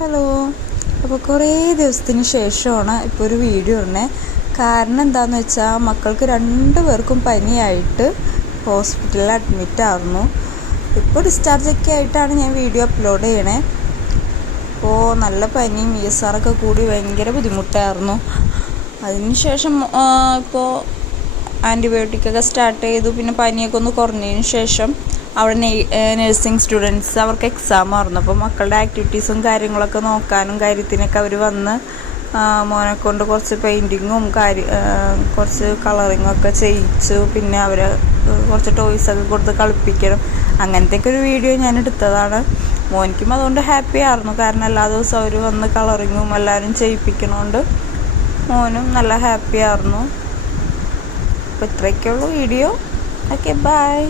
Hello. അപ്പോൾ കുറേ ദിവസത്തിന് ശേഷമാണ് ഇപ്പോൾ ഒരു വീഡിയോ ഇടുന്നത്. കാരണം എന്താണെന്ന് വെച്ചാൽ മക്കൾക്ക് 2 പേർക്കും പനിയായിട്ട് ഹോസ്പിറ്റലിൽ അഡ്മിറ്റ് ആയിരുന്നു. ഇപ്പോൾ ഡിസ്ചാർജൊക്കെ ആയിട്ടാണ് ഞാൻ വീഡിയോ അപ്ലോഡ് ചെയ്യണേ. അപ്പോൾ നല്ല പനിയും ESR ഒക്കെ കൂടി ഭയങ്കര ബുദ്ധിമുട്ടായിരുന്നു. അതിനുശേഷം ഇപ്പോൾ ആൻറ്റിബയോട്ടിക്കൊക്കെ സ്റ്റാർട്ട് ചെയ്തു. പിന്നെ പനിയൊക്കെ ഒന്ന് കുറഞ്ഞതിന് ശേഷം അവിടെ നഴ്സിംഗ് സ്റ്റുഡൻസ് അവർക്ക് എക്സാം ആയിരുന്നു. അപ്പോൾ മക്കളുടെ ആക്ടിവിറ്റീസും കാര്യങ്ങളൊക്കെ നോക്കാനും കാര്യത്തിനൊക്കെ അവർ വന്ന് മോനെ കൊണ്ട് കുറച്ച് പെയിൻറ്റിങ്ങും കുറച്ച് കളറിങ്ങും ഒക്കെ ചെയ്യിച്ചു. പിന്നെ അവരെ കുറച്ച് ടോയ്സൊക്കെ കൊടുത്ത് കളിപ്പിക്കണം. അങ്ങനത്തെയൊക്കെ ഒരു വീഡിയോ ഞാൻ എടുത്തതാണ്. മോനിക്കും അതുകൊണ്ട് ഹാപ്പി ആയിരുന്നു. കാരണം എല്ലാ ദിവസവും അവർ വന്ന് കളറിങ്ങും എല്ലാവരും ചെയ്യിപ്പിക്കണോണ്ട് മോനും നല്ല ഹാപ്പി ആയിരുന്നു. അപ്പോൾ ഇത്രയൊക്കെയുള്ളൂ വീഡിയോ. Okay, by.